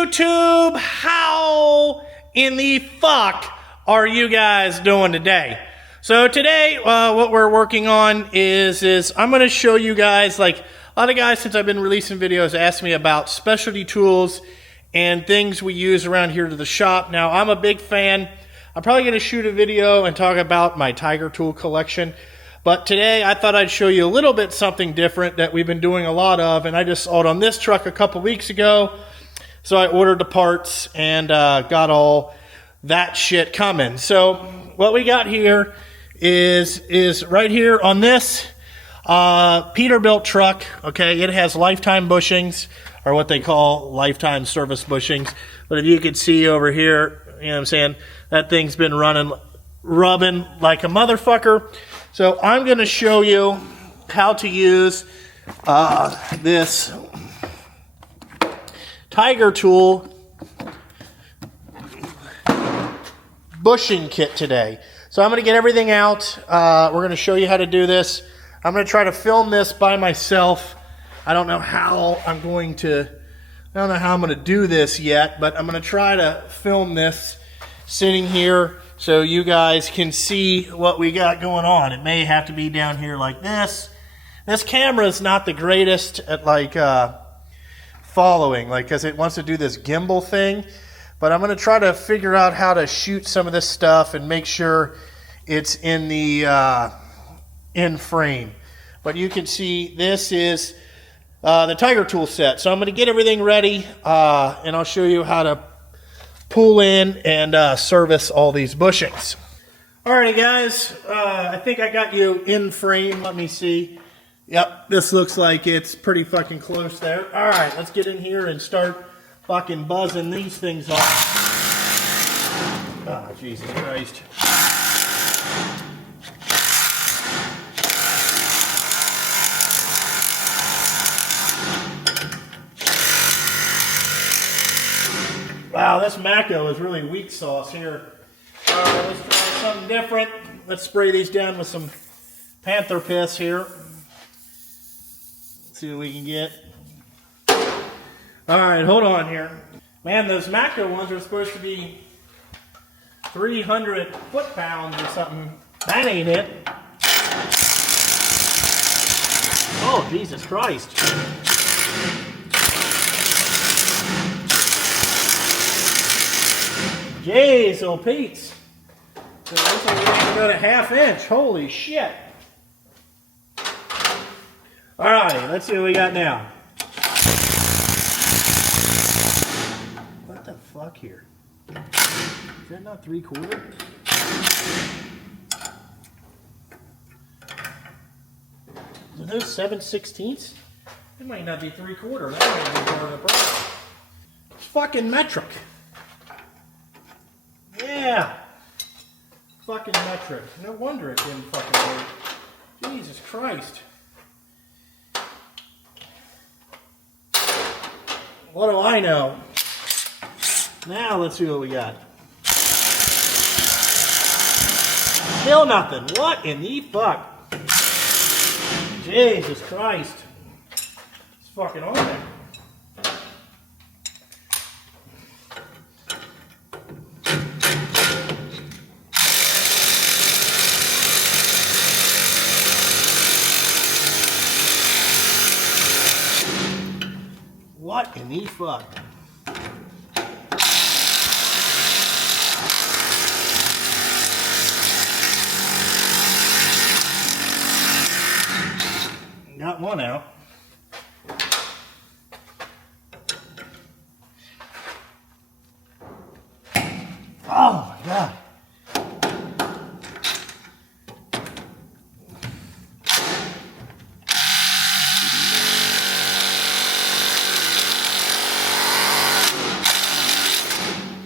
YouTube? How in the fuck are you guys doing today? So today, what we're working on is I'm going to show you guys, like, a lot of guys, since I've been releasing videos, ask me about specialty tools and things we use around here to the shop. Now, I'm a big fan. I'm probably going to shoot a video and talk about my Tiger tool collection. But today, I thought I'd show you a little bit something different that we've been doing a lot of. And I just saw it on this truck a couple weeks ago. So I ordered the parts and got all that shit coming. So what we got here is right here on this Peterbilt truck. Okay, it has lifetime bushings, or what they call lifetime service bushings. But if you could see over here, you know what I'm saying, that thing's been rubbing like a motherfucker. So I'm going to show you how to use this Tiger tool bushing kit today. So I'm going to get everything out. We're going to show you how to do this. I'm going to try to film this by myself. I don't know how I'm going to do this yet, but I'm going to try to film this sitting here so you guys can see what we got going on. It may have to be down here like this. This camera is not the greatest at following, because it wants to do this gimbal thing. But I'm going to try to figure out how to shoot some of this stuff and make sure it's in the in frame. But you can see this is the Tiger tool set. So I'm going to get everything ready and I'll show you how to pull in and service all these bushings. Alrighty guys, I think I got you in frame. Let me see. Yep, this looks like it's pretty fucking close there. Alright, let's get in here and start fucking buzzing these things off. Oh, Jesus Christ. Wow, this Mako is really weak sauce here. Let's try something different. Let's spray these down with some panther piss here. Let's see what we can get. Alright, hold on here. Man, those Mako ones are supposed to be 300 foot-pounds or something. That ain't it. Oh, Jesus Christ. Jeez, old Pete's. So it looks like we have to go to 1/2 inch. Holy shit. Alright, let's see what we got now. What the fuck here? Is that not 3/4? Are those 7/16? It might not be 3/4. That might be part of the problem. It's fucking metric. Yeah. Fucking metric. No wonder it didn't fucking work. Jesus Christ. What do I know? Now let's see what we got. Still nothing. What in the fuck? Jesus Christ. It's fucking on there. What in the fuck? Got one out. Oh my God.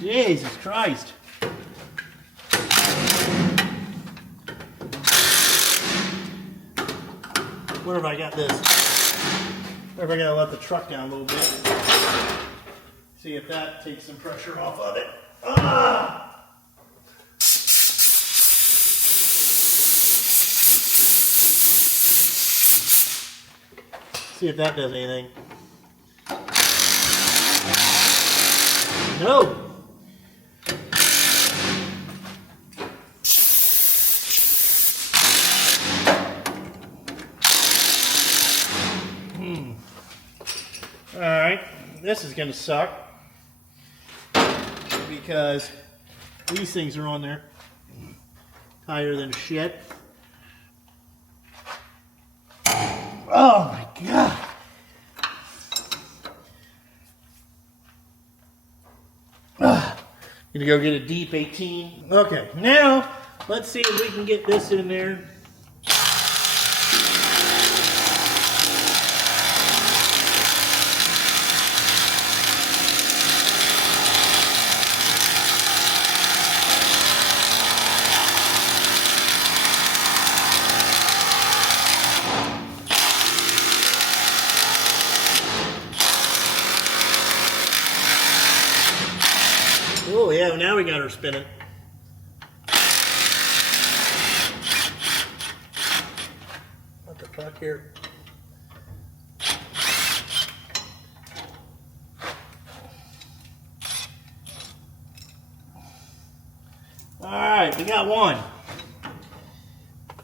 Jesus Christ. Where have I got this? Where have I got to let the truck down a little bit? See if that takes some pressure off of it. Ah! See if that does anything. Oh. All right, this is gonna suck because these things are on there tighter than shit. Oh my God. Gonna go get a deep 18. Okay, now let's see if we can get this in there. Oh yeah, now we got her spinning. What the fuck here? All right, we got one.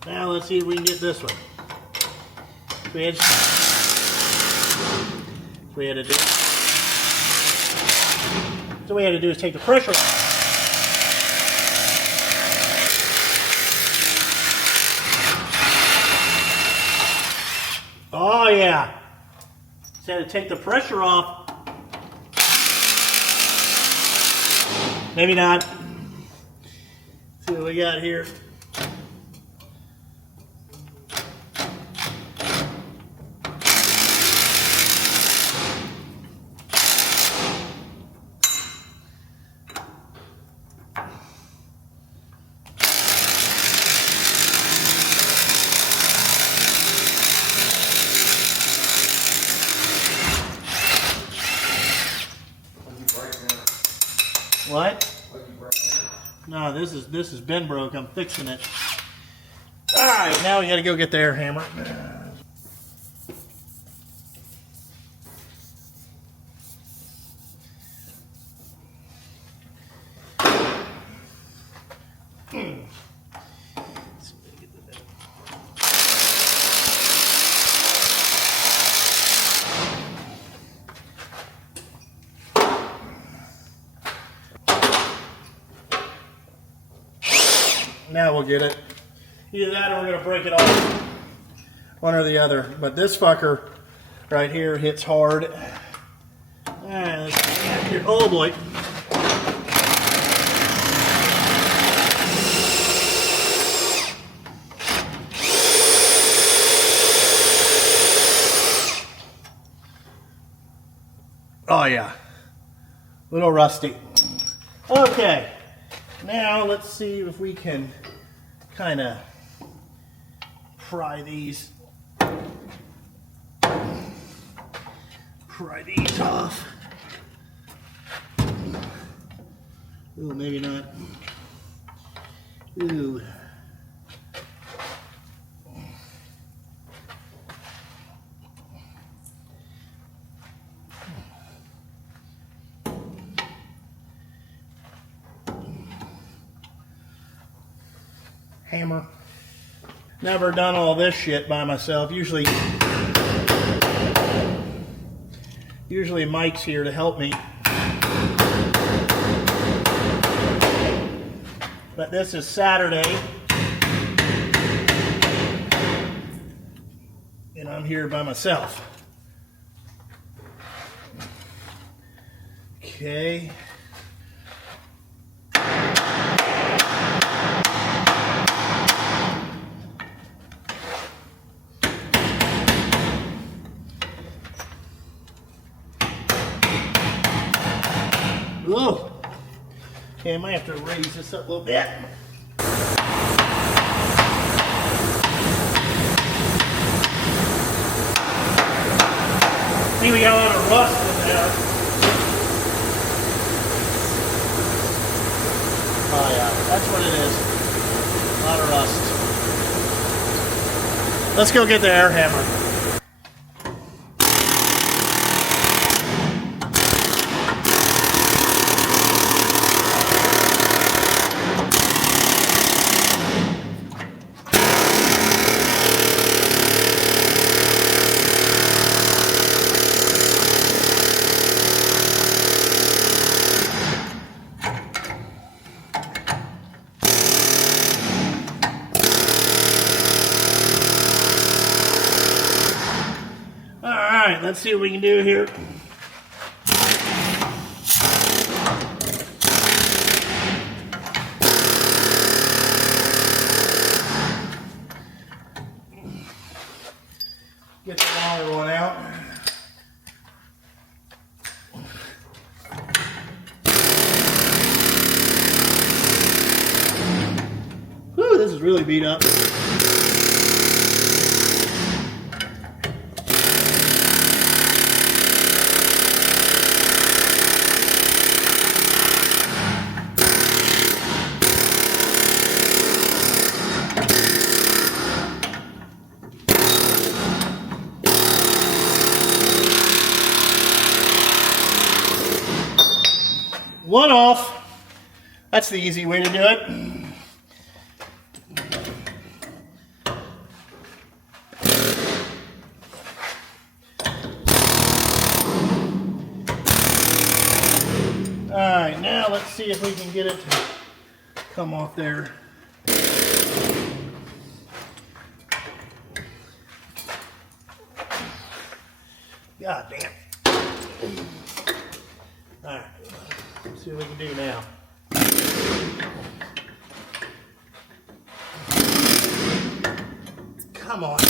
Now let's see if we can get this one. We had to do. So what we had to do is take the pressure off. Oh yeah. Just had to take the pressure off. Maybe not. Let's see what we got here. What? No, this has been broke. I'm fixing it. All right, now we got to go get the air hammer. Now we'll get it. Either that or we're going to break it off. One or the other. But this fucker right here hits hard. Let's see here. Oh boy. Oh yeah. A little rusty. Okay. Now let's see if we can kind of pry these off. Ooh, maybe not. Ooh. Hammer. Never done all this shit by myself. Usually Mike's here to help me. But this is Saturday. And I'm here by myself. Okay. Whoa. Okay, I might have to raise this up a little bit. I think we got a lot of rust in there. Oh yeah, that's what it is. A lot of rust. Let's go get the air hammer. let's see what we can do here. Get the longer one out. Whew, this is really beat up. One off. That's the easy way to do it. Alright, now let's see if we can get it to come off there. God damn. Alright, let's see what we can do now. Come on.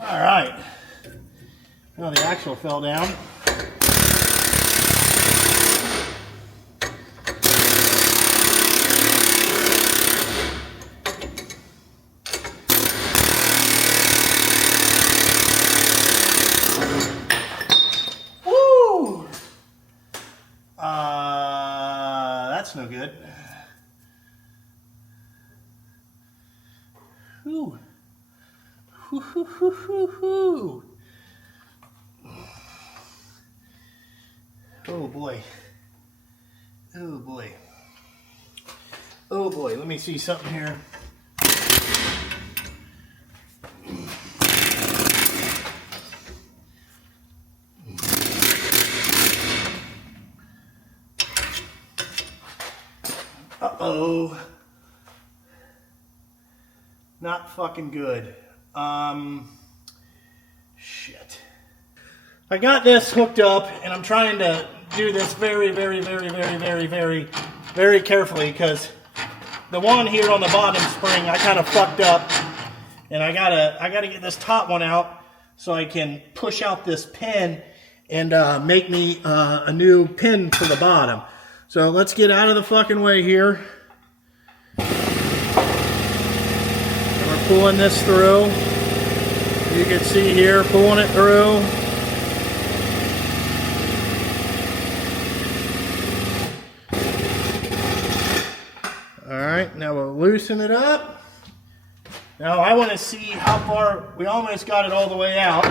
Alright. Well, the axle fell down. Woo! That's no good. Whew. Oh boy. Oh boy. Oh boy. Let me see something here. Uh-oh. Not fucking good. Shit. I got this hooked up and I'm trying to do this very carefully because the one here on the bottom spring I kind of fucked up and I gotta get this top one out so I can push out this pin and make me a new pin for the bottom. So let's get out of the fucking way here. And we're pulling this through. You can see here, pulling it through. Alright, now we'll loosen it up. Now I want to see how far, we almost got it all the way out.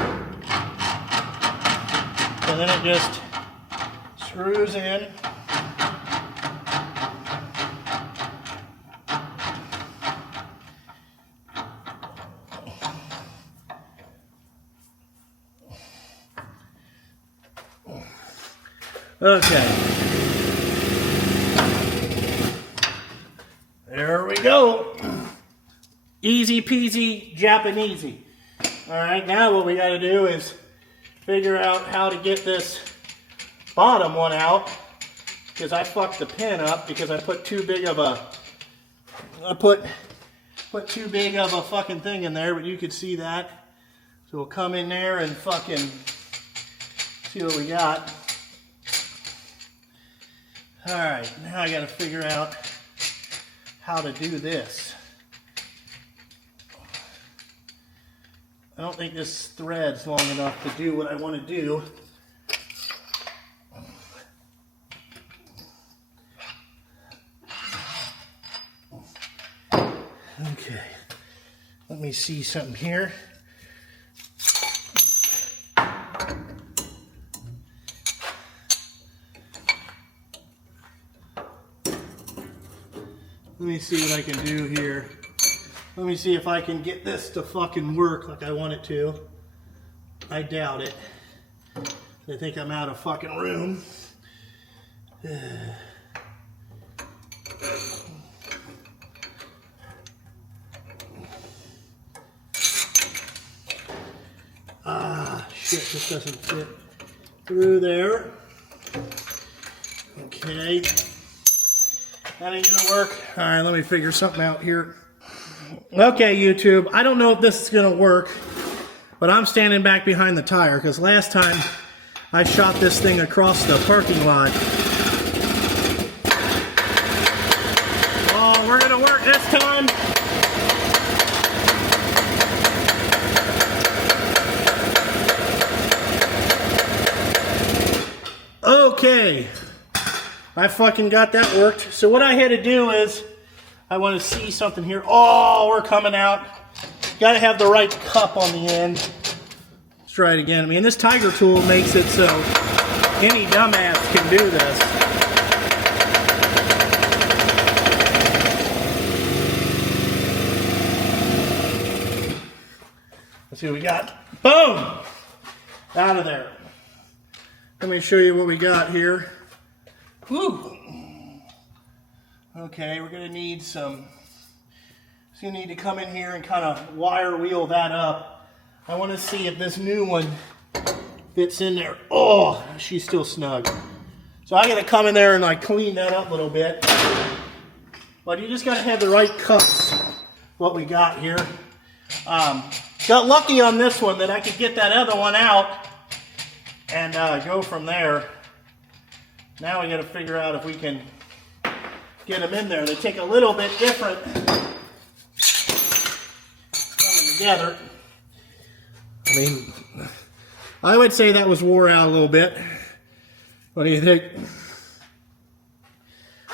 And then it just screws in. Okay. There we go. Easy peasy Japanesey. Alright, now what we got to do is figure out how to get this bottom one out. Because I fucked the pin up because I put too big of a... put too big of a fucking thing in there, but you could see that. So we'll come in there and fucking see what we got. Alright, now I gotta figure out how to do this. I don't think this thread's long enough to do what I want to do. Okay, let me see something here. Let me see what I can do here. Let me see if I can get this to fucking work like I want it to. I doubt it. I think I'm out of fucking room. Ah, shit, this doesn't fit through there. Okay. That ain't gonna work. All right, let me figure something out here. Okay, YouTube, I don't know if this is gonna work, but I'm standing back behind the tire because last time I shot this thing across the parking lot. Oh, we're gonna work this time. Okay, I fucking got that worked. So what I had to do is, I want to see something here. Oh, we're coming out. Got to have the right cup on the end. Let's try it again. I mean, this Tiger tool makes it so any dumbass can do this. Let's see what we got. Boom! Out of there. Let me show you what we got here. Whew. Okay, we're going to need some, so you need to come in here and kind of wire wheel that up. I want to see if this new one fits in there. Oh, she's still snug. So I got to come in there and like clean that up a little bit. But you just got to have the right cups, what we got here. Got lucky on this one that I could get that other one out and go from there. Now we got to figure out if we can get them in there. They take a little bit different coming together. I mean, I would say that was wore out a little bit. What do you think?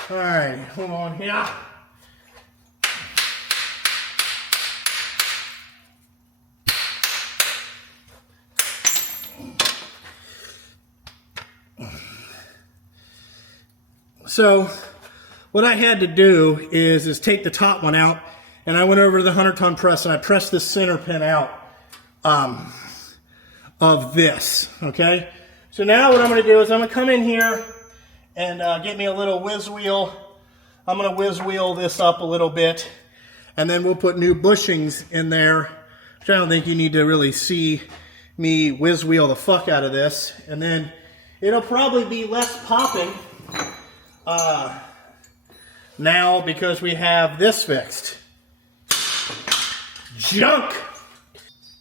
All right, hold on here. So what I had to do is take the top one out, and I went over to the 100-ton press and I pressed this center pin out of this, okay? So now what I'm going to do is I'm going to come in here and get me a little whiz wheel. I'm going to whiz wheel this up a little bit, and then we'll put new bushings in there, which I don't think you need to really see me whiz wheel the fuck out of this. And then it'll probably be less popping now because we have this fixed. Junk!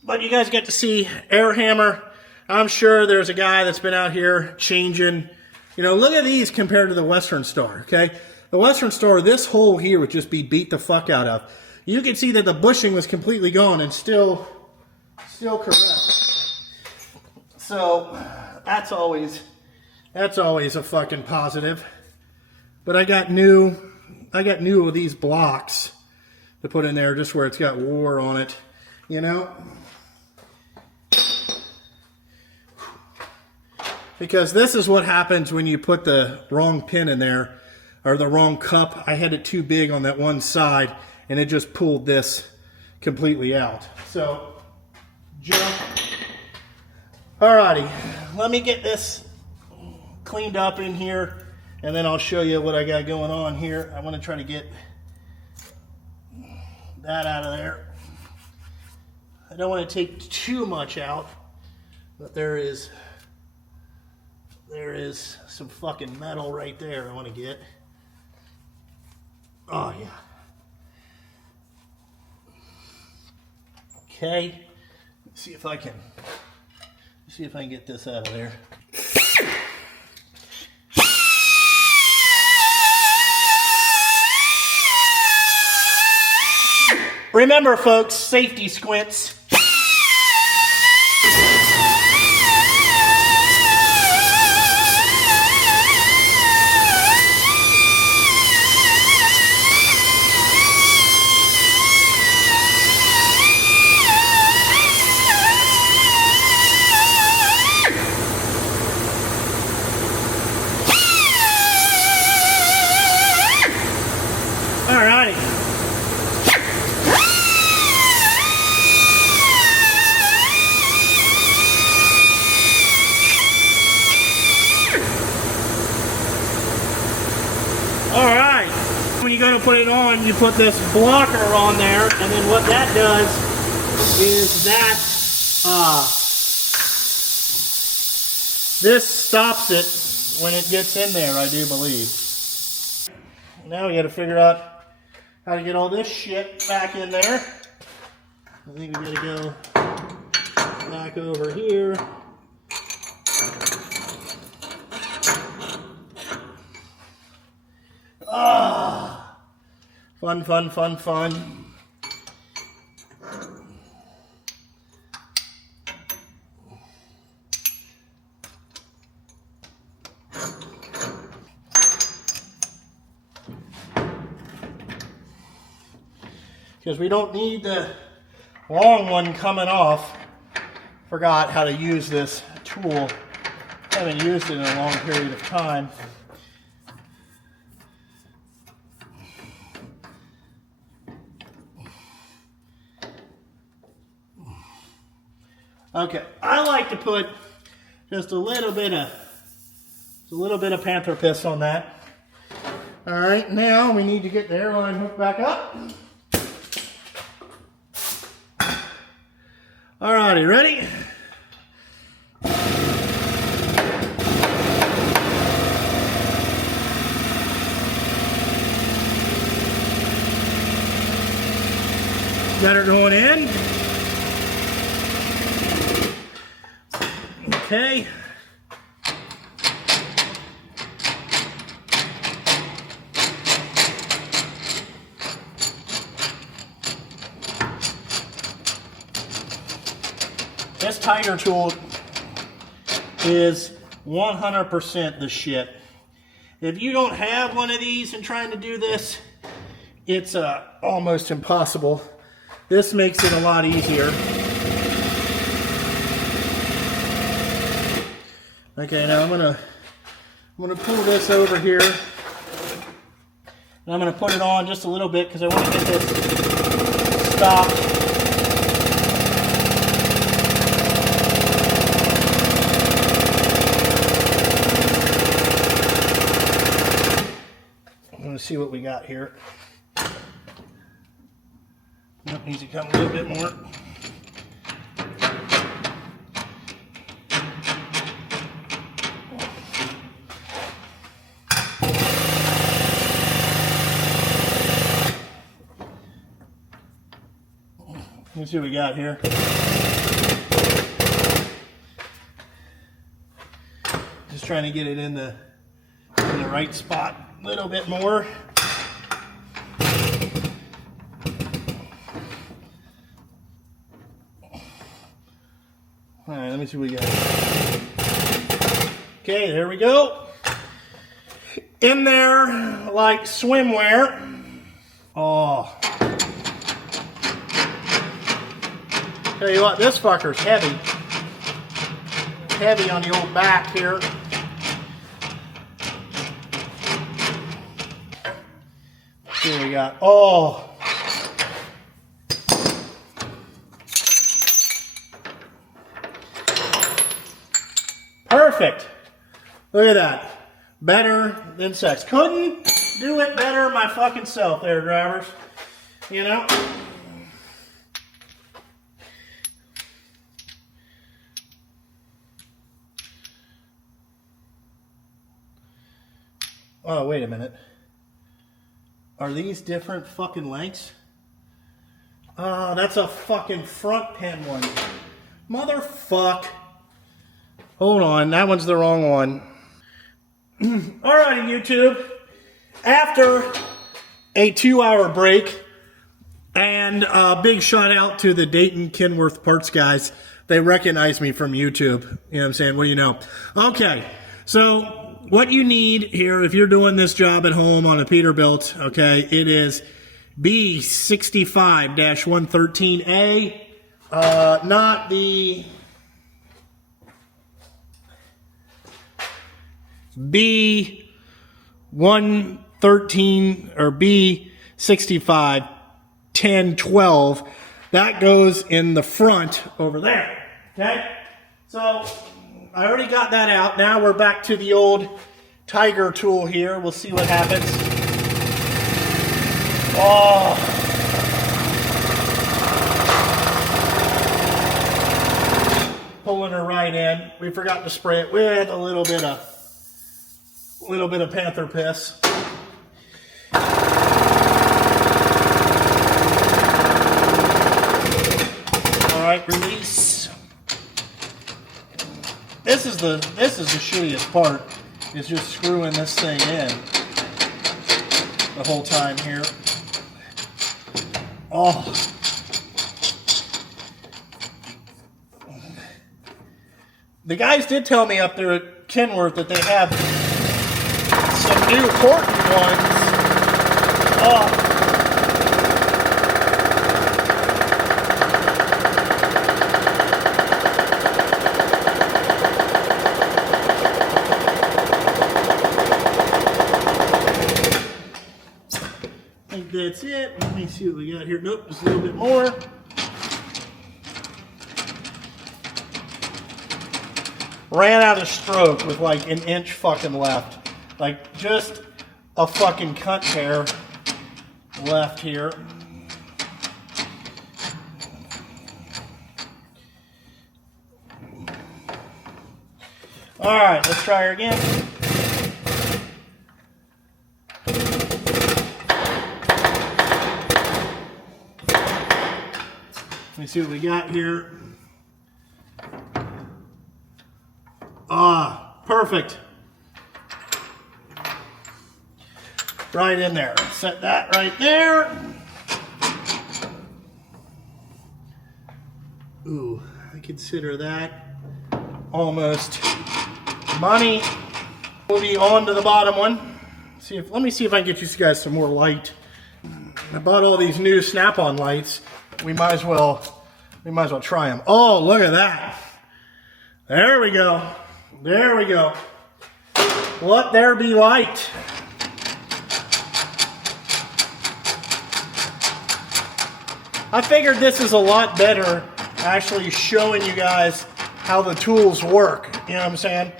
But you guys get to see air hammer. I'm sure there's a guy that's been out here changing. You know, look at these compared to the Western Star, okay? The Western Star, this hole here would just be beat the fuck out of. You can see that the bushing was completely gone and still correct. So that's always a fucking positive. But I got new of these blocks to put in there just where it's got war on it, you know? Because this is what happens when you put the wrong pin in there, or the wrong cup. I had it too big on that one side, and it just pulled this completely out. So, jump. Alrighty, let me get this cleaned up in here, and then I'll show you what I got going on here. I want to try to get that out of there. I don't want to take too much out, but there is some fucking metal right there I want to get. Oh yeah. Okay. Let's see if I can get this out of there. Remember, folks, safety squints. All right. Alrighty. Alright. When you go to put it on, you put this blocker on there, and then what that does is that this stops it when it gets in there, I do believe. Now we got to figure out how to get all this shit back in there. I think we got to go back over here. Ah, fun, fun, fun, fun. Because we don't need the long one coming off. Forgot how to use this tool. Haven't used it in a long period of time. Okay, I like to put just a little bit of panther piss on that. All right, now we need to get the airline hooked back up. Alrighty, ready? Got her going in. Okay. This tighter tool is 100% the shit. If you don't have one of these and trying to do this, it's almost impossible. This makes it a lot easier. Okay, now I'm gonna pull this over here, and I'm gonna put it on just a little bit because I want to get this stopped. See what we got here. Nope, needs to come a little bit more. Let's see what we got here. Just trying to get it in the right spot. A little bit more. All right, let me see what we got. Okay, there we go. In there like swimwear. Oh. Tell you what, this fucker's heavy. Heavy on the old back here. Here we got, oh. Perfect. Look at that. Better than sex. Couldn't do it better my fucking self there, drivers. You know? Oh, wait a minute. Are these different fucking lengths? Oh, that's a fucking front pin one. Motherfuck. Hold on, that one's the wrong one. Alrighty, YouTube. After a 2-hour break, and a big shout out to the Dayton Kenworth parts guys. They recognize me from YouTube. You know what I'm saying? What do you know? Okay, so what you need here, if you're doing this job at home on a Peterbilt, okay, it is B65-113A, not the B113 or B 65, 10, 12. That goes in the front over there. Okay? So I already got that out. Now we're back to the old Tiger tool here. We'll see what happens. Oh. Pulling her right in. We forgot to spray it with a little bit of panther piss. All right, release. This is the shittiest part, is just screwing this thing in the whole time here. Oh. The guys did tell me up there at Kenworth that they have some new Horton ones. Oh. I think that's it. Let me see what we got here. Nope, just a little bit more. Ran out of stroke with like an inch fucking left. Like just a fucking cunt hair left here. All right, let's try her again. Let me see what we got here. Ah, perfect. Right in there. Set that right there. Ooh, I consider that almost money. We'll be on to the bottom one. Let me see if I can get you guys some more light. I bought all these new Snap-on lights. We might as well try them. Oh, look at that. There we go. There we go. Let there be light. I figured this is a lot better actually showing you guys how the tools work. You know what I'm saying?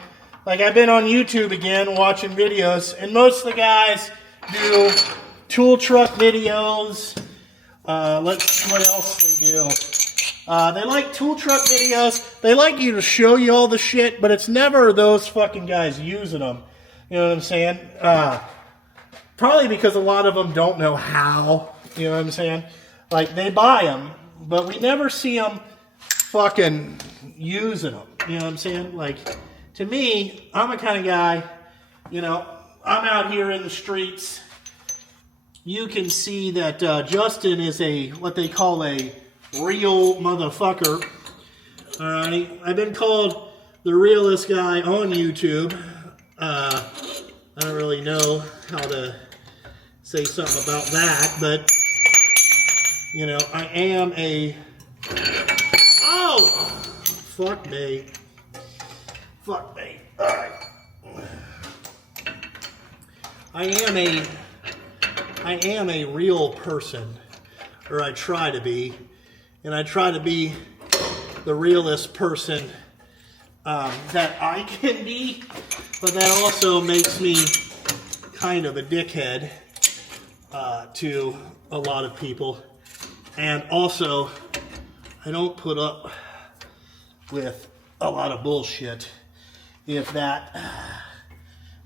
Like, I've been on YouTube again watching videos, and most of the guys do tool truck videos. What else they do? They like tool truck videos. They like you to show you all the shit, but it's never those fucking guys using them. You know what I'm saying? Probably because a lot of them don't know how. You know what I'm saying? Like, they buy them, but we never see them fucking using them. You know what I'm saying? Like, to me, I'm the kind of guy, you know, I'm out here in the streets. You can see that Justin is what they call a real motherfucker. Alright, I've been called the realest guy on YouTube. I don't really know how to say something about that, but you know, I am a... Oh! Fuck me. Fuck me. Alright. I am a real person, or I try to be. And I try to be the realest person that I can be, but that also makes me kind of a dickhead to a lot of people. And also, I don't put up with a lot of bullshit, if that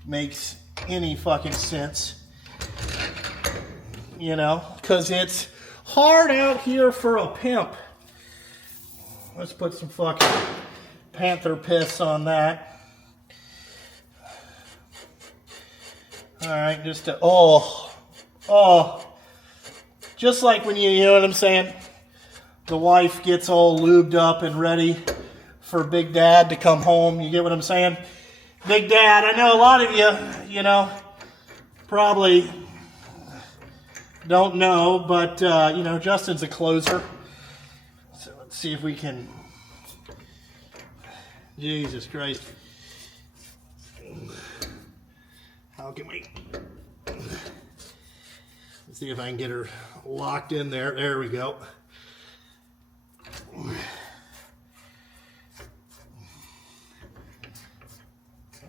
makes any fucking sense. You know, because it's hard out here for a pimp. Let's put some fucking panther piss on that. Alright, just to, just like when you know what I'm saying? The wife gets all lubed up and ready for Big Dad to come home. You get what I'm saying? Big Dad, I know a lot of you, you know, probably don't know, but, you know, Justin's a closer. So let's see if we can... Jesus Christ. How can we... Let's See if I can get her locked in there. There we go.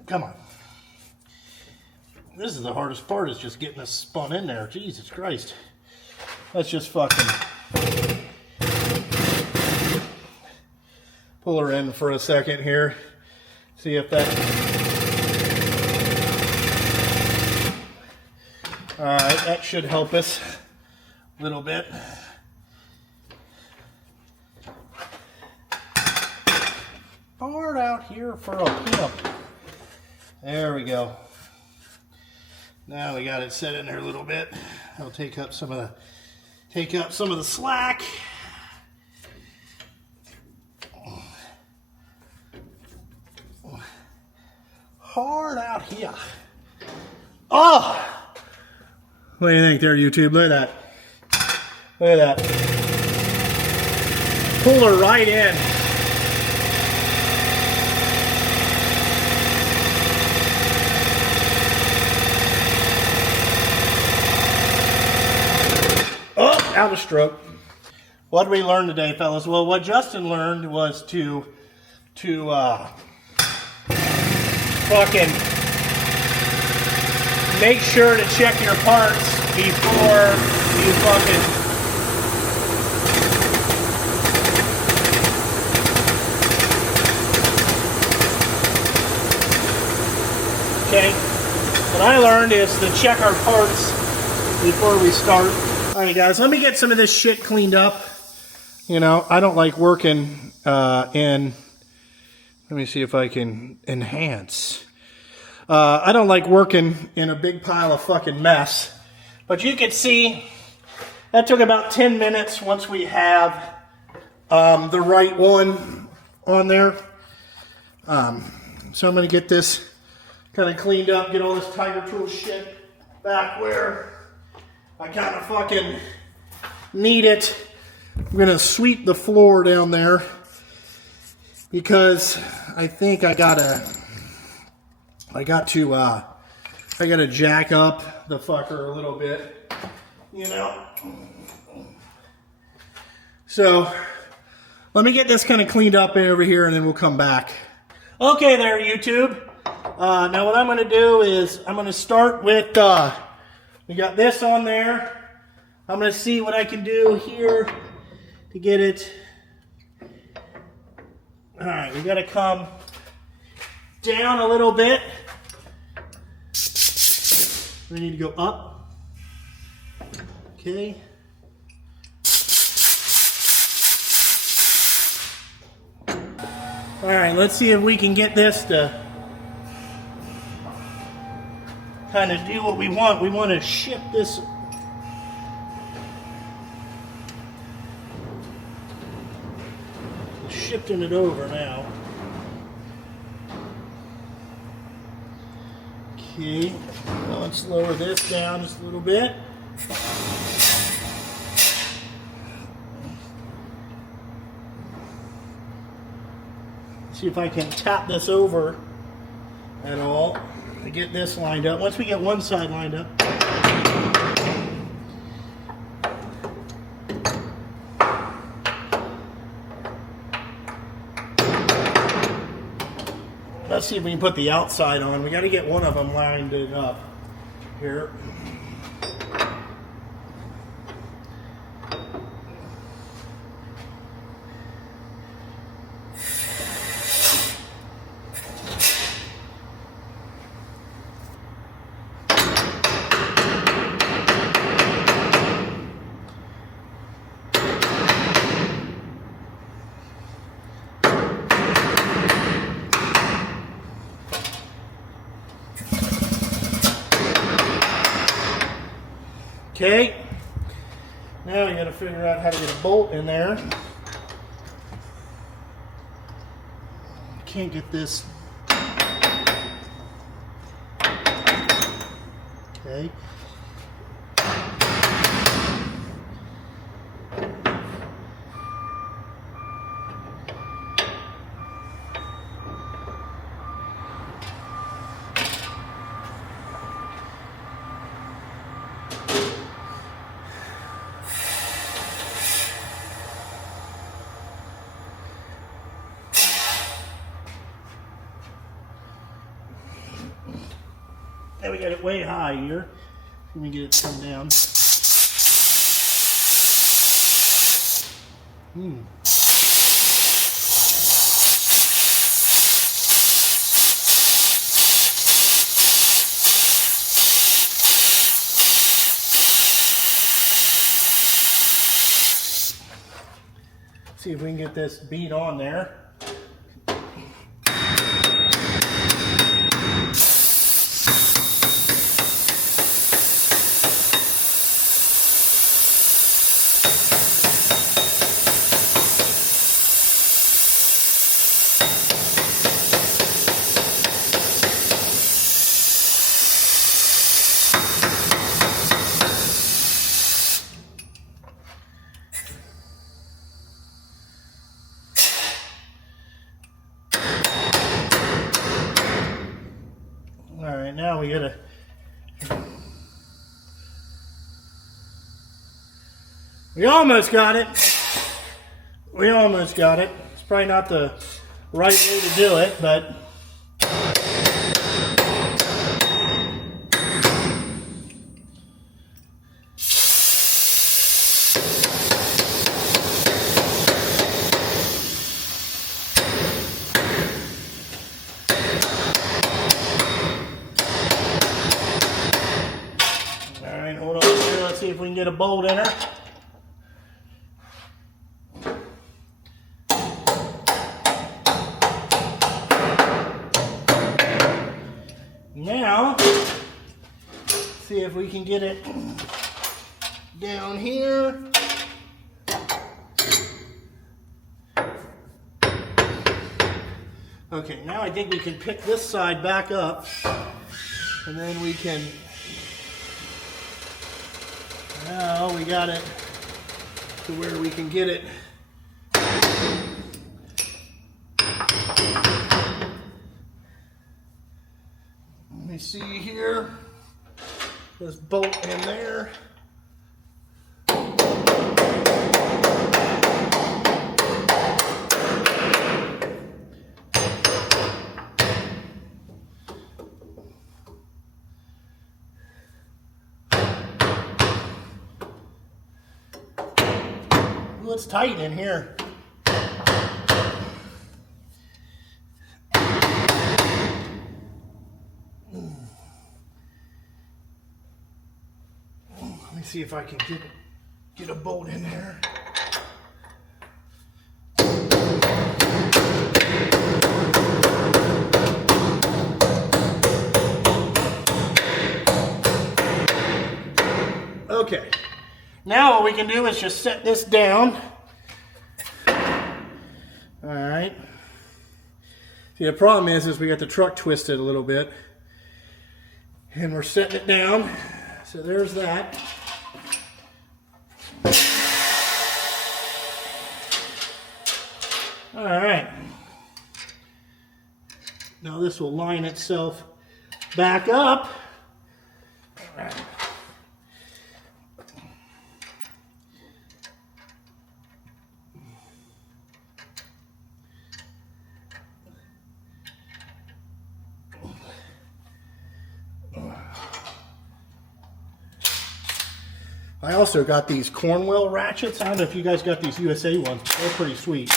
Come on. This is the hardest part, is just getting this spun in there. Jesus Christ. Let's just fucking pull her in for a second here. See if that... Alright, that should help us a little bit. Hard out here for a pimp. There we go. Now we got it set in there a little bit. I'll take up some of the slack. Hard out here. Oh! What do you think there, YouTube? Look at that. Look at that. Pull her right in. Oh, out of stroke. What did we learn today, fellas? Well, what Justin learned was to fucking make sure to check your parts before you fucking okay. What I learned is to check our parts before we start. Alright guys, let me get some of this shit cleaned up. You know, I don't like working in, let me see if I can enhance. I don't like working in a big pile of fucking mess. But you can see, that took about 10 minutes once we have the right one on there. So I'm going to get this kind of cleaned up, get all this Tiger Tool shit back where I kind of fucking need it. I'm going to sweep the floor down there because I think I got to jack up the fucker a little bit, you know. So let me get this kind of cleaned up over here and then we'll come back. Okay there, YouTube. Now what I'm going to do is I'm going to start with, we got this on there. I'm going to see what I can do here to get it. Alright, we got to come down a little bit. We need to go up. Okay. Alright, let's see if we can get this to kind of do what we want. We want to ship this. Shifting it over now. Okay, now let's lower this down just a little bit. See if I can tap this over at all to get this lined up. Once we get one side lined up, let's see if we can put the outside on. We got to get one of them lined up here. Okay, now you got to figure out how to get a bolt in there. Can't get this. Okay. Yeah, we got it way high here. Let me get it to come down. See if we can get this bead on there. All right, now we gotta. We almost got it. We almost got it. It's probably not the right way to do it, but. Hold on here, let's see if we can get a bolt in her. Now, see if we can get it down here. Okay, now I think we can pick this side back up, and then we can. Now we got it to where we can get it. Let me see here. This bolt in there. Ooh, it's tight in here. Let me see if I can get a bolt in there. Okay. Now what we can do is just set this down. All right. See, the problem is we got the truck twisted a little bit, and we're setting it down. So there's that. All right. Now this will line itself back up. All right. I also got these Cornwell ratchets. I don't know if you guys got these USA ones. They're pretty sweet.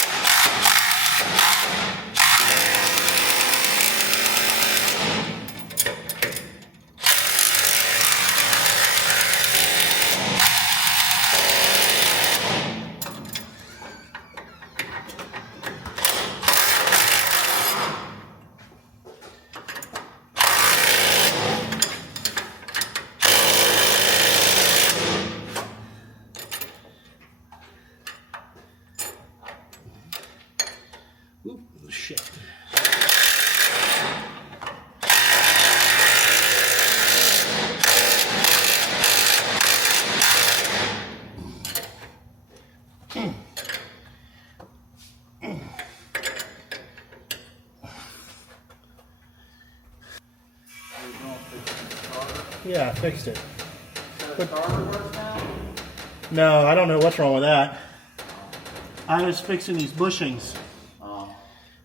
Ooh, shit. Yeah, I fixed it. The starter works now? No, I don't know what's wrong with that. I was fixing these bushings.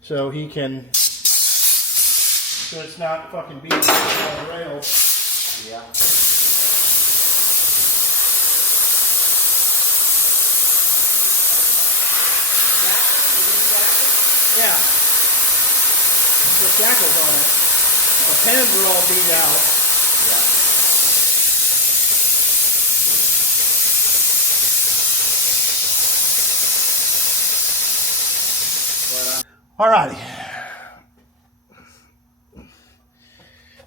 So he can, so it's not fucking beating on the rails. Yeah. Yeah. The shackles on it. The pins are all beat out. Yeah. Alrighty.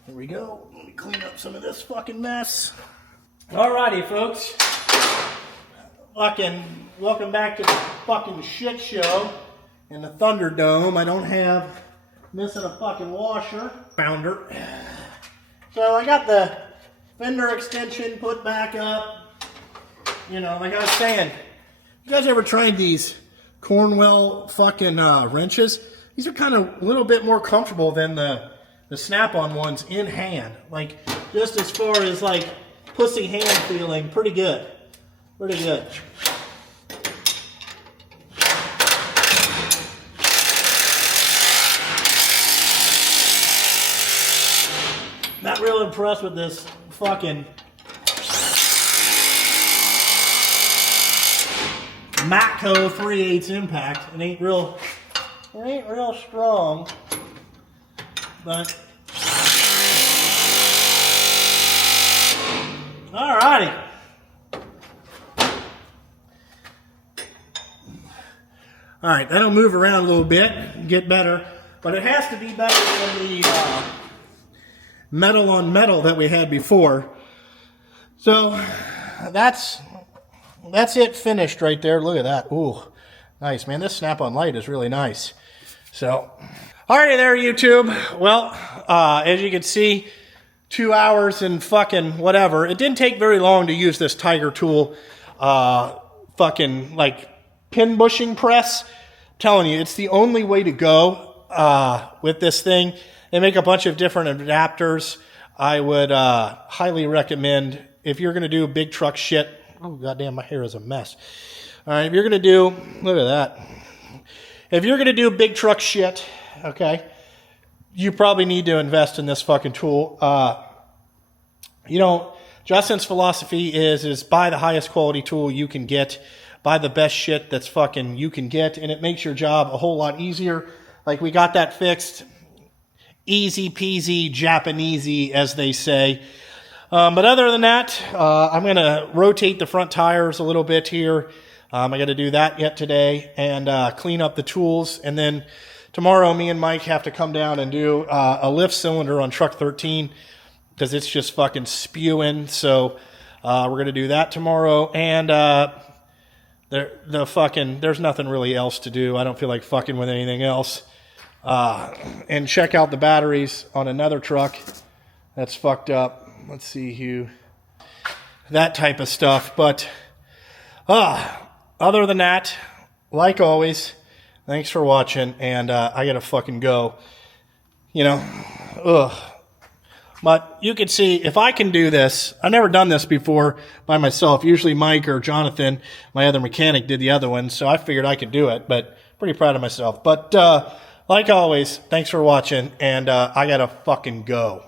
There we go. Let me clean up some of this fucking mess. Alrighty, folks. Fucking welcome back to the fucking shit show in the Thunderdome. I don't have missing a fucking washer. Found her. So I got the fender extension put back up. You know, like I was saying, you guys ever tried these Cornwell fucking wrenches? These are kind of a little bit more comfortable than the snap-on ones in hand. Like, just as far as like pussy hand feeling, pretty good. Pretty good. Not real impressed with this fucking Matco 3/8 impact. It ain't real strong, but alrighty. Alright, that'll move around a little bit, get better, but it has to be better than the metal on metal that we had before. So that's it finished right there. Look at that. Ooh, nice, man. This snap-on light is really nice. So, alrighty there, YouTube. Well, as you can see, 2 hours and fucking whatever. It didn't take very long to use this Tiger tool, fucking like pin bushing press. I'm telling you, it's the only way to go with this thing. They make a bunch of different adapters. I would highly recommend, if you're going to do big truck shit. Oh, goddamn, my hair is a mess. All right, if you're going to do, look at that. If you're going to do big truck shit, okay, you probably need to invest in this fucking tool. You know, Justin's philosophy is buy the highest quality tool you can get. Buy the best shit that's fucking you can get, and it makes your job a whole lot easier. Like, we got that fixed. Easy peasy, Japanesey, as they say. But other than that, I'm going to rotate the front tires a little bit here. I got to do that yet today and clean up the tools. And then tomorrow, me and Mike have to come down and do a lift cylinder on truck 13 because it's just fucking spewing. So we're going to do that tomorrow. And there's nothing really else to do. I don't feel like fucking with anything else. And check out the batteries on another truck that's fucked up. Let's see who, that type of stuff. But other than that, like always, thanks for watching, and I gotta fucking go. You know, but you can see, if I can do this, I've never done this before by myself. Usually Mike or Jonathan, my other mechanic, did the other one, so I figured I could do it, but pretty proud of myself. But like always, thanks for watching, and I gotta fucking go.